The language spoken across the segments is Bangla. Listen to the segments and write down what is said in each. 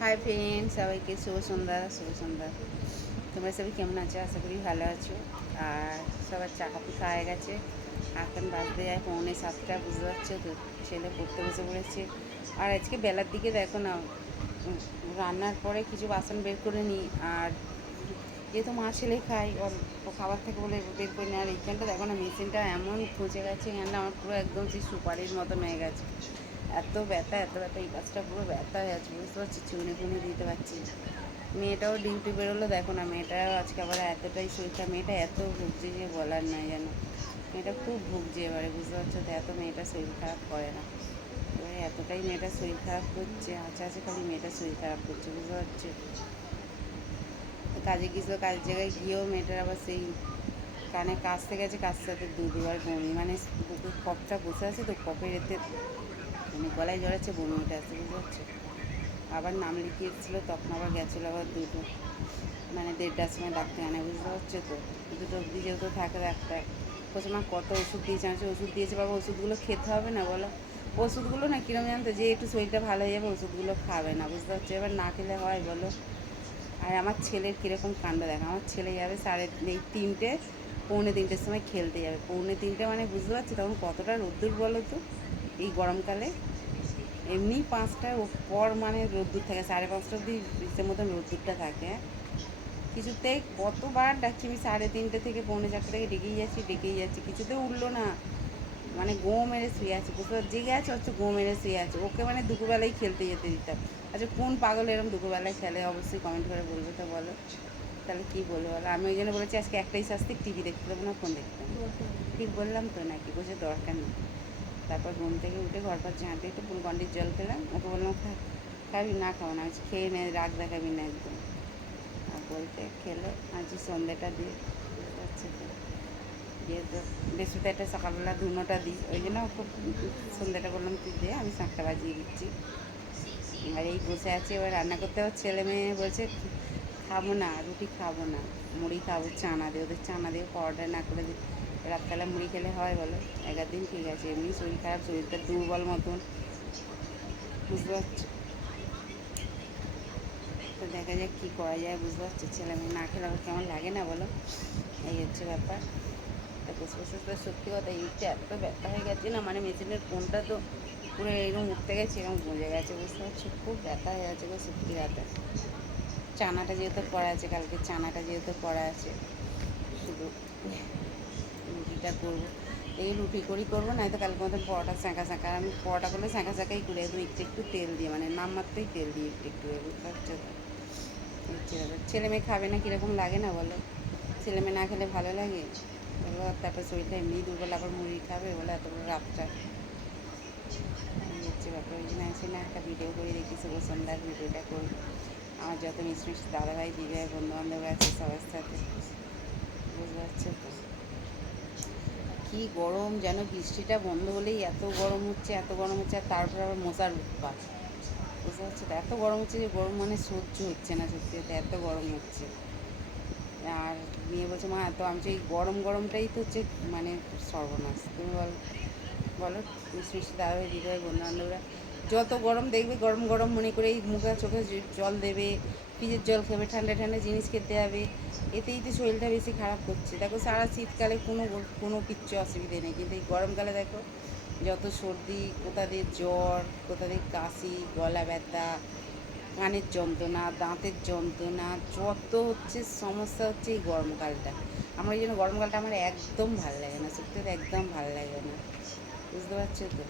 হাই ফ্রেন্ড, সবাইকে শুভ সন্ধ্যা। শুভ সন্ধ্যা। তোমরা সবাই কেমন আছো? আশা করি ভালো আছো। আর সবার চা কফি খাওয়া গেছে। এখন বাজতে যায় 6:45, বুঝতে পারছো তো। ছেলে পড়তে বসে পড়েছে। আর আজকে বেলার দিকে দেখো না, রান্নার পরে কিছু বাসন বের করে নিই। আর যেহেতু মা ছেলে খাই, অল্প খাবার থেকে বলে বের করে নিই। আর এইখানটা দেখো না, মেশিনটা এমন খুঁজে গেছে, এখানটা আমার পুরো একদম সেই সুপারির মতন হয়ে গেছে। এত ব্যথা এই কাজটা পুরো ব্যথা হয়ে আছে, বুঝতে পারছি। চুনে ফুনে দিতে পারছি না। মেয়েটাও ডিউটি বেরোলো, দেখো না, মেয়েটাও আজকে আবার এতটাই শরীরটা, মেয়েটা এত ভুগছে যে বলার নাই যেন। মেয়েটা খুব ভুগছে এবারে, বুঝতে পারছো তো। এত মেয়েটা শরীর খারাপ করে না, এবারে এতটাই মেয়েটা শরীর খারাপ করছে। আছে খালি মেয়েটা শরীর খারাপ করছে, বুঝতে পারছো। কাজে গিয়েছিল, কাজের জায়গায় গিয়েও মেয়েটার আবার সেই কানে কাশতে গেছে, কাশতে সাথে দুবার বমি, মানে বুকে কফটা বসে আছে তো, কফের এতে মানে গলায় জড়াচ্ছে, বমি উঠে আসছে, বুঝতে পারছো। আবার নাম লিখিয়ে এসেছিলো, তখন আবার গেছিলো আবার দুটো, মানে 1:30টার সময় ডাক্তারখানায়, বুঝতে পারছো তো। দুটো অবধি যেহেতু থাকে ডাক্তার, বলছে মা কত ওষুধ দিয়েছে। আমি ওষুধ দিয়েছে বাবা, ওষুধগুলো খেতে হবে না বলো। ওষুধগুলো না কীরকম জানতো, যে একটু শরীরটা ভালো হয়ে যাবে ওষুধগুলো খাবে না, বুঝতে পারছো। এবার না খেলে হয় বলো। আর আমার ছেলের কীরকম কাণ্ড দেখো, আমার ছেলে যাবে এই 3টে, 2:45-র সময় খেলতে যাবে। 2:45 মানে বুঝতে পারছি তখন কতটা রোদ্দুর বলো তো, এই গরমকালে। এমনি 5টার পর মানে রোদ্দুর থাকে, 5:30 অবধি ইসের মতন রোদ্দুরটা থাকে, হ্যাঁ। কিছুতেই কতবার ডাকছি আমি, 3:30 থেকে 3:45 থেকে ডেকেই যাচ্ছি, কিছুতেই উঠলো না। মানে গো মেরে শুয়ে আছে, বুঝতে পারছি। জেগে আছে হচ্ছে, গো মেরে শুয়ে আছে। ওকে মানে দুপুরবেলায় খেলতে যেতে দিতাম। আচ্ছা, কোন পাগল এরকম দুপুরবেলায় খেলে? অবশ্যই কমেন্ট করে বলবে তো, বলো। তাহলে কী বলবো বলো। আমি ওই জন্য বলেছি আজকে একটাই শাস্তি, টিভি দেখতে দেবো না, ফোন দেখতে দেবো। ঠিক বললাম তো নাকি? বসে দরকার নেই। তারপর ঘুম থেকে উঠে ঘর পর ঝাঁট দিয়ে একটু গ্লুকন্ডির জল খেলাম। ওকে বললাম খাবি? না খাবো না, আমি খেয়ে নে, রাগ দেখাবি না একদম। আর বলতে খেলো আজ সন্ধ্যেটা দিয়ে, বুঝতে পারছি তো। যেহেতু বৃহস্পতিটা সকালবেলা ধুনোটা দিই, ওই জন্য খুব সন্ধ্যাটা বললাম তুই দে, আমি 7টা বাজিয়ে দিচ্ছি। আর এই বসে আছি, এবার রান্না করতে হবে। ছেলে মেয়ে বলছে খাবো না, রুটি খাবো না, মুড়ি খাবো, চানা দিয়ে। ওদের চানা দিয়ে পরোটা না করে রাতবেলা মুড়ি খেলে হয় বলো? 11 দিন ঠিক আছে, এমনি শরীর খারাপ, শরীরটা দুর্বল মতন, বুঝতে পারছি। তো দেখা যাক কী করা যায়, বুঝতে পারছি। ছেলে মেয়ে না খেলে আমার কেমন লাগে না বলো। এই হচ্ছে ব্যাপার। তা বসে বসে তো সত্যি কথা, এইটা এত ব্যথা হয়ে গেছে না, মানে মেশিনের কোনটা তো পুরো এরকম উঠতে গেছে, এরকম বুঝে গেছে, বুঝতে পারছো। খুব ব্যথা হয়ে গেছে গো, সত্যি ব্যথা। চানাটা যেহেতু পড়া আছে, কালকে চানাটা যেহেতু পড়া আছে, শুধু রুটিটা করবো। এই রুটি করবো, নাই তো কালকে মতন পরোটা শাঁকা শাঁকা। আমি পরোটা করলে শাঁকা শাঁকাই করে, একদম একটু একটু তেল দিয়ে, মানে নাম মাত্রই তেল দিয়ে একটু একটু, বুঝতে পারছো তো। ছেলে মেয়ে খাবে না, কীরকম লাগে না বলো। ছেলে মেয়ে না খেলে ভালো লাগে বলো। তারপর শরীরটা এমনি দুর্বল, আবার মুড়ি খাবে বলে এত বড় রাতটা। এই হচ্ছে ব্যাপার। ওই জন্য আসে না, একটা ভিডিও করে দেখি, শুভ সন্ধ্যার ভিডিওটা করি। আমার যত মিষ্টি মিষ্টি দাদাভাই দিদিভাই বন্ধুবান্ধব আছে সবার সাথে, বুঝতে পারছো তো। কী গরম যেন, বৃষ্টিটা বন্ধ হলেই এত গরম হচ্ছে, এত গরম হচ্ছে। আর তারপর আবার মশার উৎপাত, বুঝতে পারছো তো। এত গরম হচ্ছে যে গরম মানে সহ্য হচ্ছে না, সত্যি এত গরম হচ্ছে। আর মেয়ে বলছে মা এত, আমি এই গরম গরমটাই তো হচ্ছে মানে সর্বনাশ। তুমি বলো মিষ্টি মিষ্টি দাদাভাই দিদিভাই বন্ধুবান্ধবরা যত গরম দেখবে, গরম গরম মনে করে এই মুখে চোখে জল দেবে, ফ্রিজের জল খাবে, ঠান্ডা ঠান্ডা জিনিস খেতে হবে। এতেই তো শরীরটা বেশি খারাপ করছে। দেখো সারা শীতকালে কোনো কোনো কিচ্ছু অসুবিধে নেই, কিন্তু এই গরমকালে দেখো যত সর্দি, কোথা দিয়ে জ্বর, কোথা দিয়ে কাশি, গলা ব্যথা, কানের যন্ত্রণা, দাঁতের যন্ত্রণা, যত হচ্ছে সমস্যা হচ্ছে এই গরমকালটা। আমার এই জন্য গরমকালটা আমার একদম ভালো লাগে না, সত্যি একদম ভালো লাগে না, বুঝতে পারছো তো।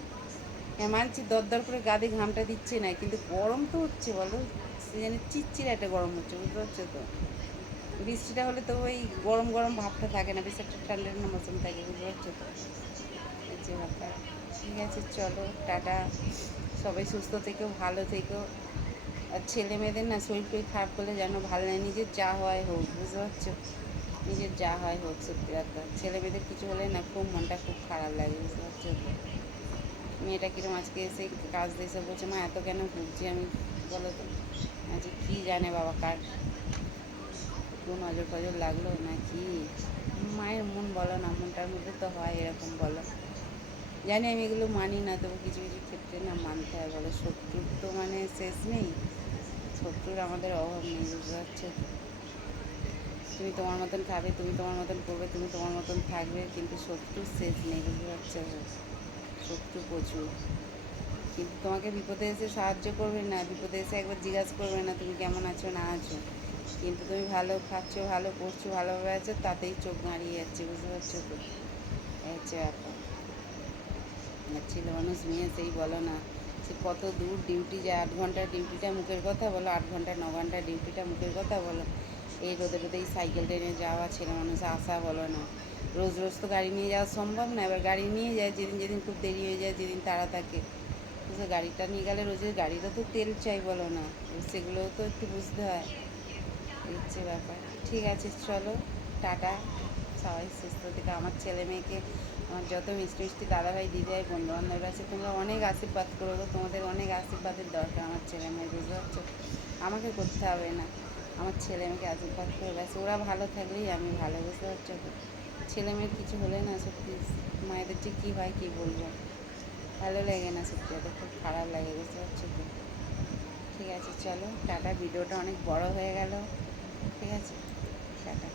হ্যাঁ মানছি, দরদর করে গায়ে ঘামটা দিচ্ছে না, কিন্তু গরম তো হচ্ছে বলো। সে জানি চিচ্চির একটা গরম হচ্ছে, বুঝতে পারছো তো। বৃষ্টিটা হলে তো ওই গরম গরম ভাবটা থাকে না, বেশ একটা ঠান্ডা ঠান্ডা মৌসুম থাকে, বুঝতে পারছো তো। এই যে ব্যাপার। ঠিক আছে চলো, টাটা। সবাই সুস্থ থেকো, ভালো থেকো। আর ছেলে মেয়েদের না শরীর টরীর খারাপ করলে যেন ভালো লাগে, নিজের যা হয় হোক, বুঝতে পারছো। নিজের যা হয় হোক, সত্যি কথা। ছেলে মেয়েদের কিছু হলে না খুব মনটা খুব খারাপ লাগে, বুঝতে পারছো তো। মেয়েটা কিরম আজকে এসে কাজ দিয়ে এসে বলছে মা এত কেন ভুগছি আমি, বলো তো। আজকে কী জানে বাবা, কার একটু নজর ফজর লাগলো না কি। মায়ের মন বলো না, মনটার মধ্যে তো হয় এরকম বলো। জানি আমি এগুলো মানি না, তবু কিছু কিছু ক্ষেত্রে না মানতে হয় বলো। শত্রুর তো মানে শেষ নেই, শত্রুর আমাদের অভাব নেই, বুঝতে পারছো তো? তুমি তোমার মতন খাবে, তুমি তোমার মতন করবে, তুমি তোমার মতন থাকবে, কিন্তু শত্রুর শেষ নেই, বুঝতে পারছো তো? শত্রু প্রচুর, কিন্তু তোমাকে বিপদে এসে সাহায্য করবে না, বিপদে এসে একবার জিজ্ঞাসা করবে না তুমি কেমন আছো না আছো, কিন্তু তুমি ভালো খাচ্ছো, ভালো পড়ছো, ভালোভাবে আছো, তাতেই চোখ দাঁড়িয়ে যাচ্ছে, বুঝতে পারছো তো? এই হচ্ছে ব্যাপার। আর ছেলে মানুষ মেয়ে সেই বলো না, সে কত দূর ডিউটি যায়, 8 ঘন্টার ডিউটিটা মুখের কথা বলো, 8 ঘন্টা 9 ঘন্টার ডিউটিটা মুখের কথা বলো, এই রোদে রোদে এই সাইকেল টেনে যাওয়া, ছেলে মানুষ আসা বলো না, রোজ রোজ তো গাড়ি নিয়ে যাওয়া সম্ভব না, এবার গাড়ি নিয়ে যায় যেদিন যেদিন খুব দেরি হয়ে যায়, যেদিন তাড়া থাকে, বুঝলে গাড়িটা নিয়ে গেলে রোজের গাড়িরও তো তেল চাই বলো না, সেগুলোও তো একটু বুঝতে হয়, এই হচ্ছে ব্যাপার। ঠিক আছে চলো, টাটা, সবাই সুস্থ থেকে আমার ছেলে মেয়েকে, আমার যত মিষ্টি মিষ্টি দাদাভাই দিদিভাই বন্ধুবান্ধবরা আছে, তোমরা অনেক আশীর্বাদ করো গো, তোমাদের অনেক আশীর্বাদের দরকার আমার ছেলে মেয়ে, বুঝতে পারছো? আমাকে করতে হবে না, আমার ছেলে মেয়েকে আশীর্বাদ করে ব্যাস, ওরা ভালো থাকলেই আমি ভালো, বুঝতে পারছো তো? ছেলে মেয়ের কিছু হলে না সত্যি মায়েদের যে কী হয় কী বলবো, ভালো লাগে না সত্যি, ওদের খুব খারাপ লাগে, বুঝতে পারছো তো? ঠিক আছে চলো টাটা, ভিডিওটা অনেক বড় হয়ে গেল, ঠিক আছে, টাটা।